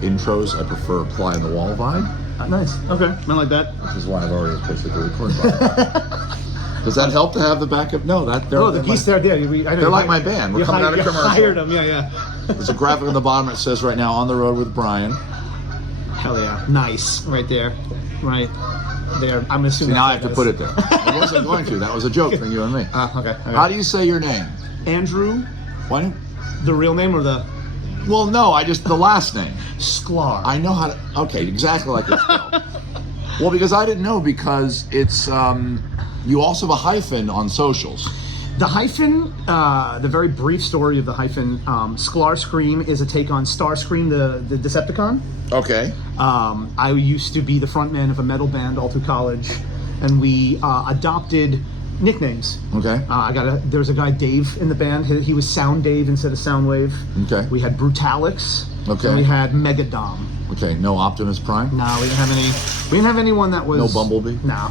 intros, I prefer fly on the wall vibe. Nice. Okay. I like that. Which is why I've already pitched it to record vibe. Does that help to have the backup? No, the geese there. Yeah, they're like my band. We're coming out of commercial. Hired them. Yeah. There's a graphic on the bottom that says right now on the road with Brian. Hell yeah. Nice. Right there. Right there. I'm assuming. See, now I have to put it there. I wasn't going to. That was a joke between you and me. Okay. How do you say your name? Andrew. What? The real name or the? Well, no, the last name. Sklar. I know how to. Okay, exactly like it's spelled. Well, because I didn't know because it's you also have a hyphen on socials. The hyphen, the very brief story of the hyphen, Sklar Scream is a take on Starscream, the Decepticon. Okay. I used to be the frontman of a metal band all through college, and we adopted nicknames. Okay. There was a guy, Dave, in the band. He was Sound Dave instead of Soundwave. Okay. We had Brutalix. Okay. And we had Megadom. Okay. No Optimus Prime. No, we didn't have any. We didn't have anyone that was. No Bumblebee. No.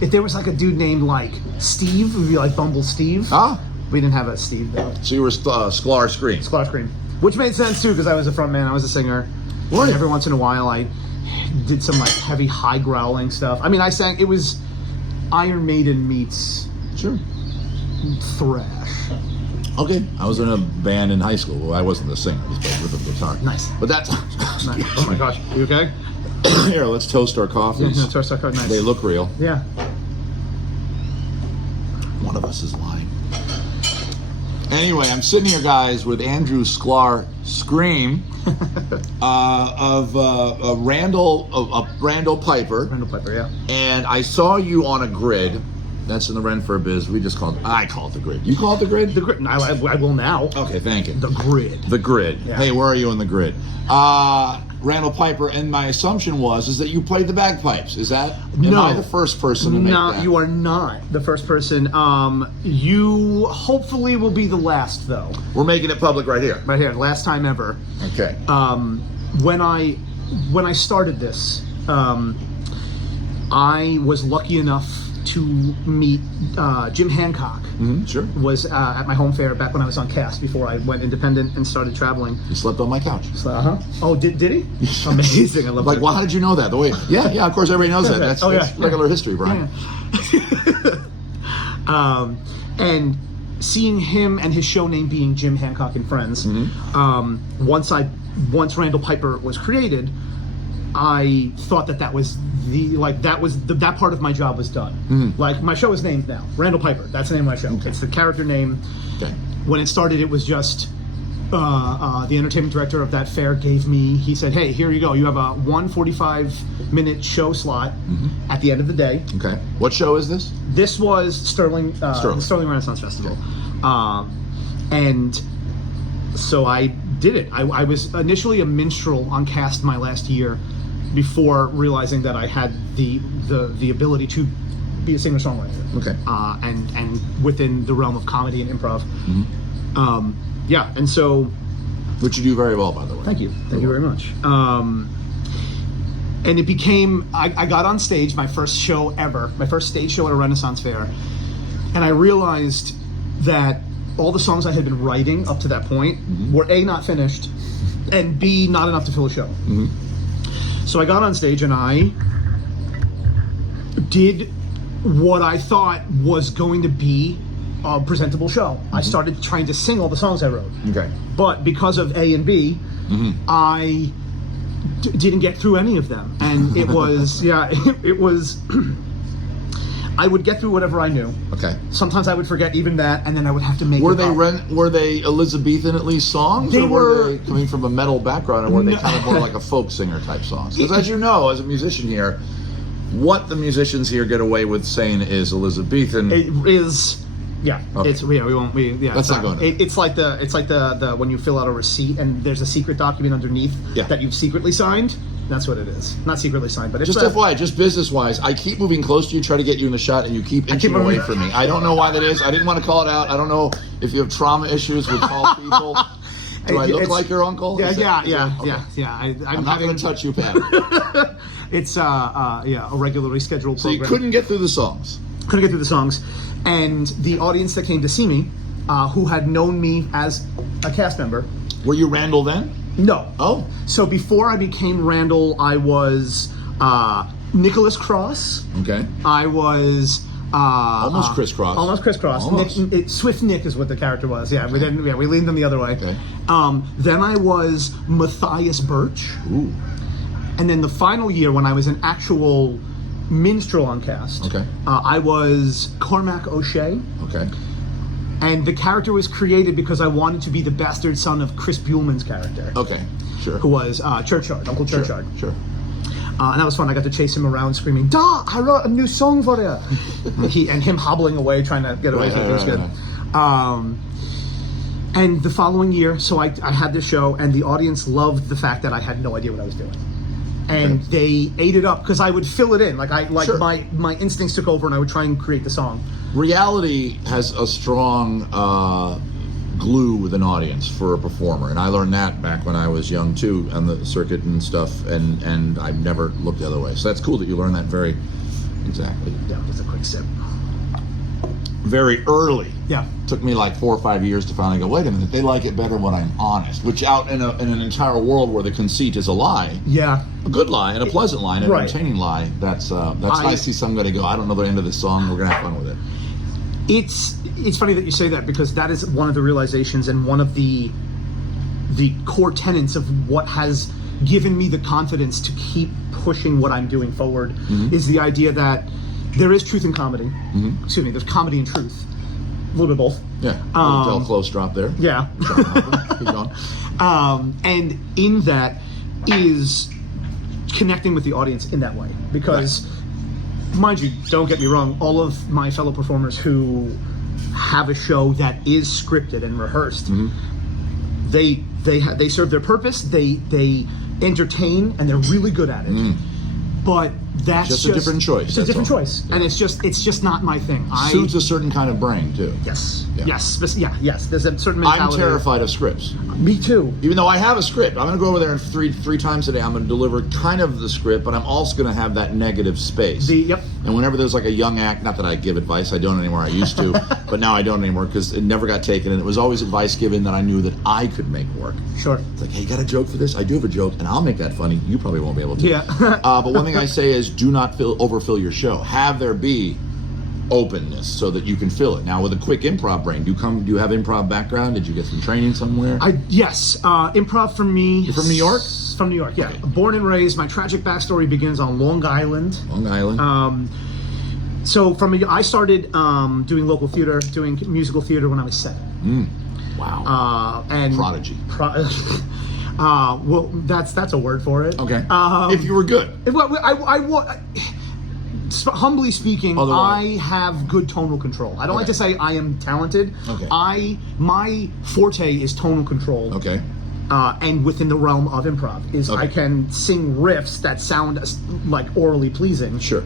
If there was like a dude named like Steve, it would be like Bumble Steve. Ah. We didn't have a Steve though. So you were Sklar Scream. Sklar Scream. Which made sense too because I was a frontman, I was a singer. Right. And every once in a while I did some like heavy high growling stuff. I mean I sang, it was Iron Maiden meets Sure. thrash. Okay. I was in a band in high school. Well, I wasn't the singer, I just played rhythm guitar. Nice. But that's Nice. Oh my gosh. You okay? Here, let's toast our coffees. Yeah, toast our coffee. Nice. They look real. Yeah. One of us is lying. Anyway, I'm sitting here, guys, with Andrew Sklar Scream of Randal Piper. Randal Piper, yeah. And I saw you on a grid. That's in the Ren Faires. I call it the grid. You call it the grid? The grid. I will now. Okay, thank you. The grid. The grid. Yeah. Hey, where are you on the grid? Randal Piper, and my assumption is that you played the bagpipes. Is that? Am I the first person to make that? No, you are not the first person. You hopefully will be the last, though. We're making it public right here. Right here, last time ever. Okay. When I started this, I was lucky enough to meet Jim Hancock. Mm-hmm, sure. Was at my home fair back when I was on cast before I went independent and started traveling. He slept on my couch. Oh, did he? Amazing. I love like, well, how did you know that? The way? Yeah, of course everybody knows that. That's regular history, Brian. Yeah. And seeing him and his show name being Jim Hancock and Friends, once Randal Piper was created, I thought that was that part of my job was done. Mm-hmm. Like my show is named now, Randal Piper. That's the name of my show. Okay. It's the character name. Okay. When it started, it was just the entertainment director of that fair gave me. He said, "Hey, here you go. You have a 145-minute show slot at the end of the day." Okay. What show is this? This was Sterling Renaissance Festival, and so I did it. I was initially a minstrel on cast my last year, before realizing that I had the ability to be a singer-songwriter. Okay. And within the realm of comedy and improv. And so... Which you do very well, by the way. Thank you. Thank you very much. And it became... I got on stage, my first show ever, my first stage show at a Renaissance fair, and I realized that all the songs I had been writing up to that point were A, not finished, and B, not enough to fill a show. So I got on stage and I did what I thought was going to be a presentable show. I started trying to sing all the songs I wrote. Okay. But because of A and B, I didn't get through any of them. And it was, it was... I would get through whatever I knew. Okay. Sometimes I would forget even that, and then I would have to make Were they Elizabethan at least songs? They were they coming from a metal background, or were they kind of more like a folk singer type songs? Because as you know, as a musician here, what the musicians here get away with saying is Elizabethan. It is. Yeah, okay. Let's not go into it. It's like the when you fill out a receipt and there's a secret document underneath that you've secretly signed. That's what it is. Not secretly signed, but it's just FYI, just business-wise, I keep moving close to you, try to get you in the shot, and you keep inching away from me. I don't know why that is. I didn't want to call it out. I don't know if you have trauma issues with tall people. Do I look like your uncle? Yeah. I'm not going to touch you, Pat. It's a regularly scheduled program. So you couldn't get through the songs. Couldn't get through the songs, and the audience that came to see me, who had known me as a cast member. Were you Randal then? No. Oh. So before I became Randall, I was Nicholas Cross. Okay. I was Almost crisscross. Almost crisscross. Almost. Swift Nick is what the character was. Yeah, we didn't. Yeah, we leaned them the other way. Okay. Then I was Matthias Birch. Ooh. And then the final year, when I was an actual minstrel on cast, Okay. I was Cormac O'Shea. Okay. And the character was created because I wanted to be the bastard son of Chris Buhlman's character, Okay. Sure. who was Churchyard, Uncle Churchyard. Sure. And that was fun. I got to chase him around screaming, "Da! I wrote a new song for you!" and him hobbling away, trying to get away from it. It was good. And the following year, so I had this show, and the audience loved the fact that I had no idea what I was doing. And they ate it up because I would fill it in. Sure. My instincts took over, and I would try and create the song. Reality has a strong glue with an audience for a performer, and I learned that back when I was young too, on the circuit and stuff, and I've never looked the other way. So that's cool that you learned that very exactly. Yeah, just a quick sip. Very early. Yeah. Took me like 4 or 5 years to finally go, wait a minute, they like it better when I'm honest. Which out in an entire world where the conceit is a lie, Yeah. a good lie and a pleasant lie and an Right. entertaining lie, that's nice to see somebody go, I don't know the end of this song, we're gonna have fun with it. It's funny that you say that, because that is one of the realizations and one of the core tenets of what has given me the confidence to keep pushing what I'm doing forward, is the idea that there is truth in comedy. Excuse me, there's comedy and truth. A little bit of both. Yeah, little close drop there. Yeah. Keep going. And in that is connecting with the audience in that way. Because, mind you, don't get me wrong, all of my fellow performers who have a show that is scripted and rehearsed, they serve their purpose, they entertain, and they're really good at it. But that's Just a different choice, It's a that's different all. choice, and it's just not my thing. Suits a certain kind of brain too. Yes, Yeah. yes. There's a certain I'm mentality. terrified of scripts. Me too. Even though I have a script, I'm going to go over there and three times a day. I'm going to deliver kind of the script, but I'm also going to have that negative space. Yep. And whenever there's like a young act, not that I give advice, I don't anymore. I used to, but now I don't anymore because it never got taken, and it was always advice given that I knew that I could make work. Sure. It's like, hey, you got a joke for this? I do have a joke, and I'll make that funny. You probably won't be able to. Yeah. But one thing I say is, do not overfill your show. Have there be openness so that you can fill it. Now, with a quick improv brain, do you have improv background? Did you get some training somewhere? Yes, improv for me. You're from New York? From New York, yeah. Okay. Born and raised. My tragic backstory begins on Long Island. Long Island. So I started doing local theater, doing musical theater when I was 7. Wow. And Prodigy. Well, that's a word for it. Okay. If you were good. Humbly speaking, Otherwise. I have good tonal control. I don't like to say I am talented. Okay. My forte is tonal control. Okay. And within the realm of improv is Okay. I can sing riffs that sound like orally pleasing. Sure.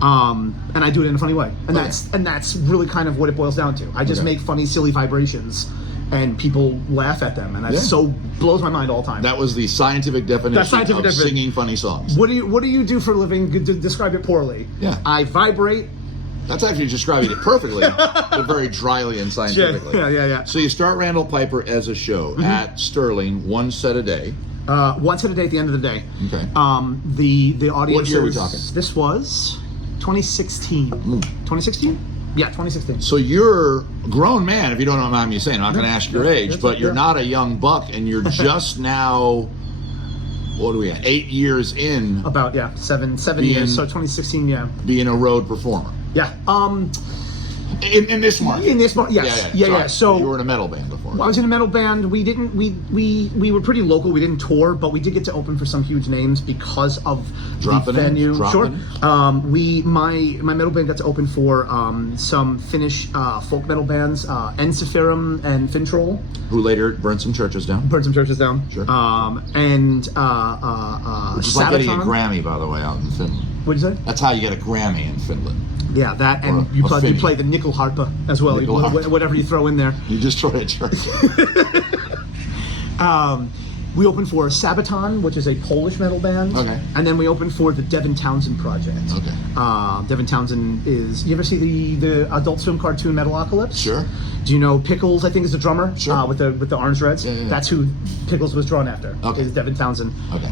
And I do it in a funny way, and Okay. that's really kind of what it boils down to. I just Okay. make funny, silly vibrations, and people laugh at them, and that so blows my mind all the time. That was the scientific definition of singing funny songs. What do you do for a living? Describe it poorly. Yeah. I vibrate. That's actually describing it perfectly, but very dryly and scientifically. Yeah. So you start Randal Piper as a show at Sterling, one set a day. One set a day at the end of the day. Okay. The audience. What year are we talking? This was 2016. 2016? Yeah, 2016. So you're a grown man, if you don't mind me saying. I'm not going to ask your age, but you're yeah. not a young buck, and you're just now, what are we at, 8 years in About, seven years. So 2016, yeah. being a road performer. Yeah. In this market. In this market, yes. Yeah. Sorry. So you were in a metal band before. I was in a metal band. We were pretty local. We didn't tour, but we did get to open for some huge names because of the venue. Sure. My metal band got to open for some Finnish folk metal bands, Ensiferum and Fintroll. Who later burned some churches down. Burned some churches down. Sure. And Which is like getting a Grammy, by the way, out in Finland. What'd you say? That's how you get a Grammy in Finland. Yeah, that, and Or you a play the nickel harpa as well. Nickel harpa. Whatever you throw in there. You destroy a church. We opened for Sabaton, which is a Polish metal band. Okay. And then we opened for the Devin Townsend Project. Okay. Devin Townsend is... You ever see the Adult Swim cartoon Metalocalypse? Sure. Do you know Pickles, I think, is the drummer? Sure. With the orange dreads? Yeah. That's who Pickles was drawn after. Okay. Is Devin Townsend. Okay.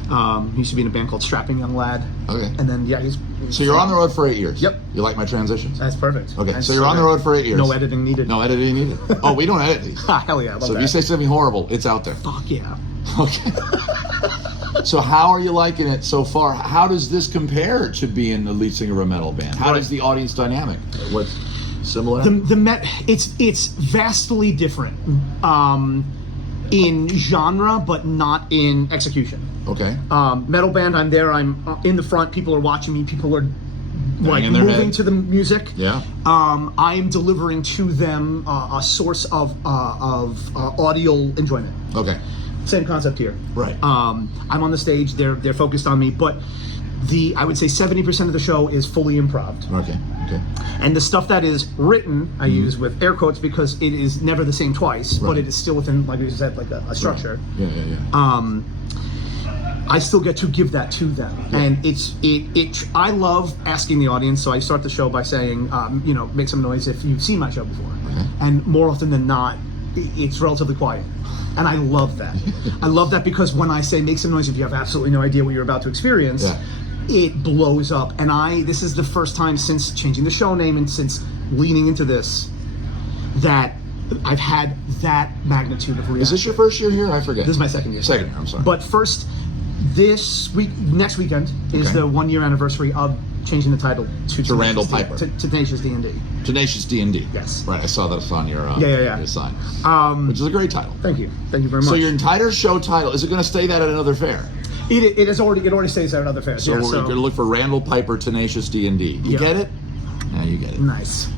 He used to be in a band called Strapping Young Lad. Okay. And then, he's... So you're on the road for 8 years? Yep. You like my transitions? That's perfect. Okay, That's so you're on the road for 8 years. No editing needed. No editing needed. Oh, we don't edit these. Hell yeah, I love So that. if you say something horrible, it's out there. Fuck yeah. Okay. So how are you liking it so far? How does this compare to being the lead singer of a metal band? How does the audience dynamic? What's similar? It's vastly different in genre, but not in execution. Okay. Metal band, I'm there. I'm in the front. People are watching me. People are like in their moving head. to the music. Yeah. I'm delivering to them a source of audio enjoyment. Okay. Same concept here. Right. I'm on the stage. They're focused on me, but I would say 70% of the show is fully improv. Okay. Okay. And the stuff that is written, I use with air quotes because it is never the same twice, but it is still within, like you said, like a structure. Right. Yeah. I still get to give that to them, and I love asking the audience. So I start the show by saying, make some noise if you've seen my show before, and more often than not, it's relatively quiet, and I love that. I love that because when I say make some noise if you have absolutely no idea what you're about to experience, it blows up. And this is the first time since changing the show name and since leaning into this that I've had that magnitude of reaction. Is this your first year here? I forget. This is my second year. Second year, I'm sorry. But next weekend is the 1 year anniversary of changing the title to Randal Piper. to Tenacious DnD. Tenacious DnD. Yes. Right, I saw that on your, your sign. Which is a great title. Thank you very much. So your entire show title, is it going to stay that at another fair? It already stays there at other fairs. So we're going to look for Randal Piper Tenacious DnD. You get it? Yeah, you get it. Nice.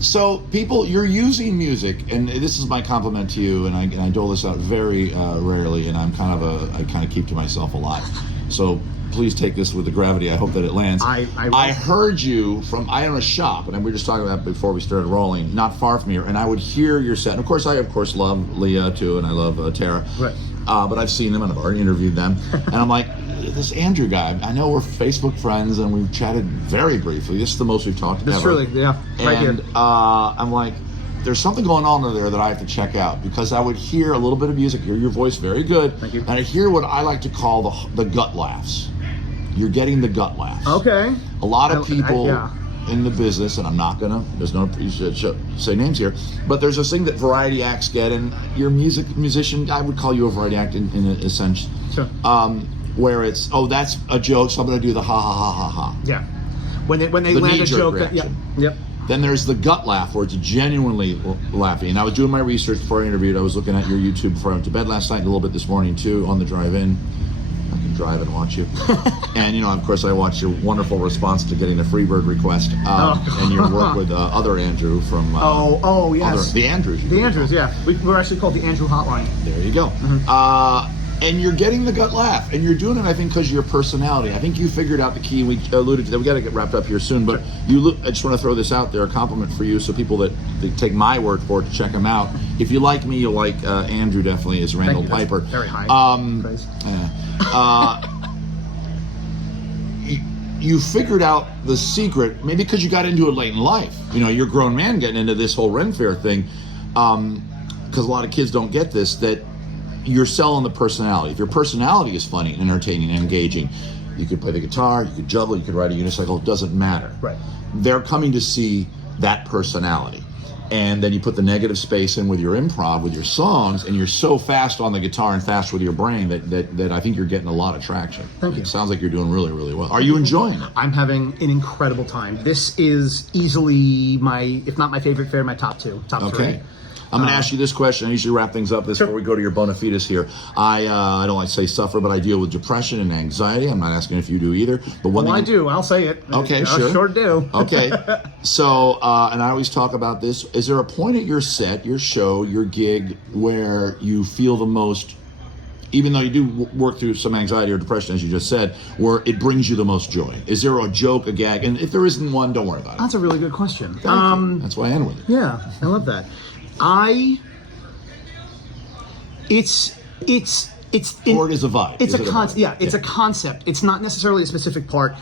So people, you're using music, and this is my compliment to you, and I dole this out very rarely, and I kind of keep to myself a lot. So please take this with the gravity. I hope that it lands. I heard you I own a shop, and we were just talking about it before we started rolling, not far from here, and I would hear your set. And of course, I love Leah too, and I love Tara. Right. But I've seen them and I've already interviewed them, and I'm like, this Andrew guy, I know we're Facebook friends and we've chatted very briefly. This is the most we've talked That's ever. Really, yeah, right here. And I'm like, there's something going on there that I have to check out, because I would hear a little bit of music, hear your voice very good. Thank you. And I hear what I like to call the gut laughs. You're getting the gut laughs. Okay. A lot of people in the business, and I'm not gonna, there's no say names here, but there's this thing that variety acts get, and you're a musician, I would call you a variety act in a sense. Sure. Where it's, that's a joke, so I'm gonna do the ha ha ha ha ha. Yeah. When they land a joke. Yep. Then there's the gut laugh, where it's genuinely laughing. And I was doing my research before I interviewed. I was looking at your YouTube before I went to bed last night, and a little bit this morning too, on the drive-in. I can drive and watch you. And of course, I watched your wonderful response to getting a Freebird request, and your work with other Andrew from. Yes. The Andrews. The Andrews, yeah. We're actually called the Andrew Hotline. There you go. Mm-hmm. And you're getting the gut laugh, and you're doing it, I think, because of your personality. I think you figured out the key, and we alluded to that. We got to get wrapped up here soon, but I just want to throw this out there, a compliment for you, so people that take my word for it to check him out. If you like me, you'll like Andrew definitely as Randal Piper. Very high praise. You figured out the secret, maybe because you got into it late in life. You're a grown man getting into this whole Ren Fair thing, because a lot of kids don't get this, that you're selling the personality. If your personality is funny and entertaining and engaging, you could play the guitar, you could juggle, you could ride a unicycle, it doesn't matter. Right. They're coming to see that personality. And then you put the negative space in with your improv, with your songs, and you're so fast on the guitar and fast with your brain that I think you're getting a lot of traction. Thank you. It sounds like you're doing really, really well. Are you enjoying it? I'm having an incredible time. This is easily if not my favorite fair, my top three. I'm going to ask you this question. I usually wrap things up before we go to your bona fides here. I don't like to say suffer, but I deal with depression and anxiety. I'm not asking if you do either. But I do. I'll say it. Okay, I sure do. Okay. So, and I always talk about this. Is there a point at your set, your show, your gig, where you feel the most, even though you do work through some anxiety or depression, as you just said, where it brings you the most joy? Is there a joke, a gag? And if there isn't one, don't worry about it. That's a really good question. Thank you. That's why I end with it. Yeah, I love that. or it is a vibe. It's Is a it concept. vibe? Yeah, it's a concept. It's not necessarily a specific part.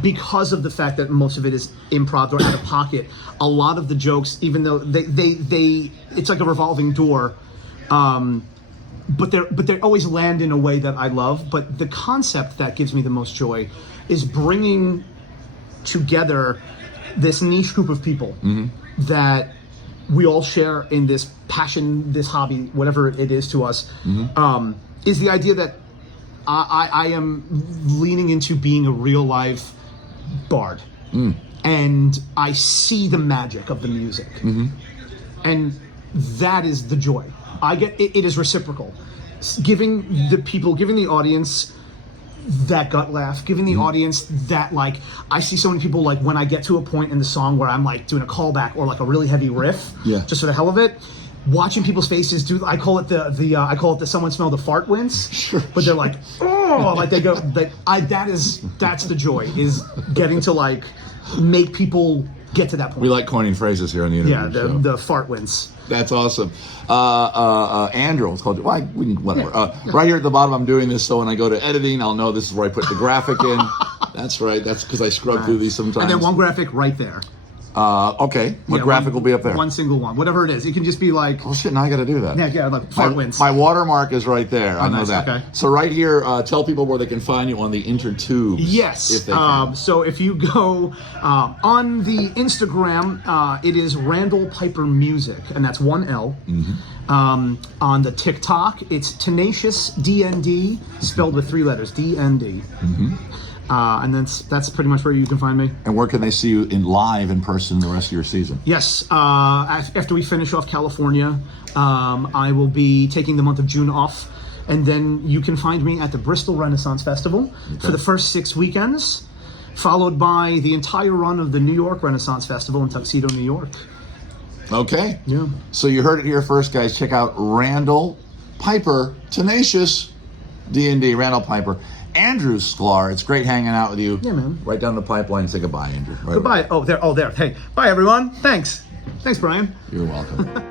Because of the fact that most of it is improv or out of pocket, a lot of the jokes, even though they it's like a revolving door, but they always land in a way that I love. But the concept that gives me the most joy is bringing together this niche group of people that we all share in this passion, this hobby, whatever it is to us, is the idea that I am leaning into being a real life bard, and I see the magic of the music, and that is the joy I get. It is reciprocal, giving the audience that gut laugh, giving the audience that, like, I see so many people, like, when I get to a point in the song where I'm like doing a callback or like a really heavy riff, just for the hell of it, watching people's faces do, I call it the someone smell the fart wince, but they're like, oh, like they go, that's the joy, is getting to like make people get to that point. We like coining phrases here on the interview. The fart wince. That's awesome. Andrew, it's called, whatever. Right here at the bottom, I'm doing this so when I go to editing, I'll know this is where I put the graphic in. That's right. That's because I scrub through these sometimes. And then one graphic right there. Okay. What graphic will be up there? One single one. Whatever it is. It can just be like... Oh, shit, now I got to do that. Yeah, like fart wince. My watermark is right there. I know nice. that. Okay. So right here, tell people where they can find you on the intertubes. Yes. If they can. So if you go on the Instagram, it is Randal Piper Music, and that's one L. On the TikTok, it's Tenacious DnD, spelled with 3 letters, DnD. And that's pretty much where you can find me. And where can they see you live in person the rest of your season? Yes. After we finish off California, I will be taking the month of June off. And then you can find me at the Bristol Renaissance Festival for the first 6 weekends, followed by the entire run of the New York Renaissance Festival in Tuxedo, New York. Okay. Yeah. So you heard it here first, guys. Check out Randal Piper Tenacious DnD. Randal Piper. Andrew Sklar, it's great hanging out with you. Yeah, man. Right down the pipeline. Say goodbye, Andrew. Goodbye. Oh, there. Hey, bye, everyone. Thanks, Brian. You're welcome.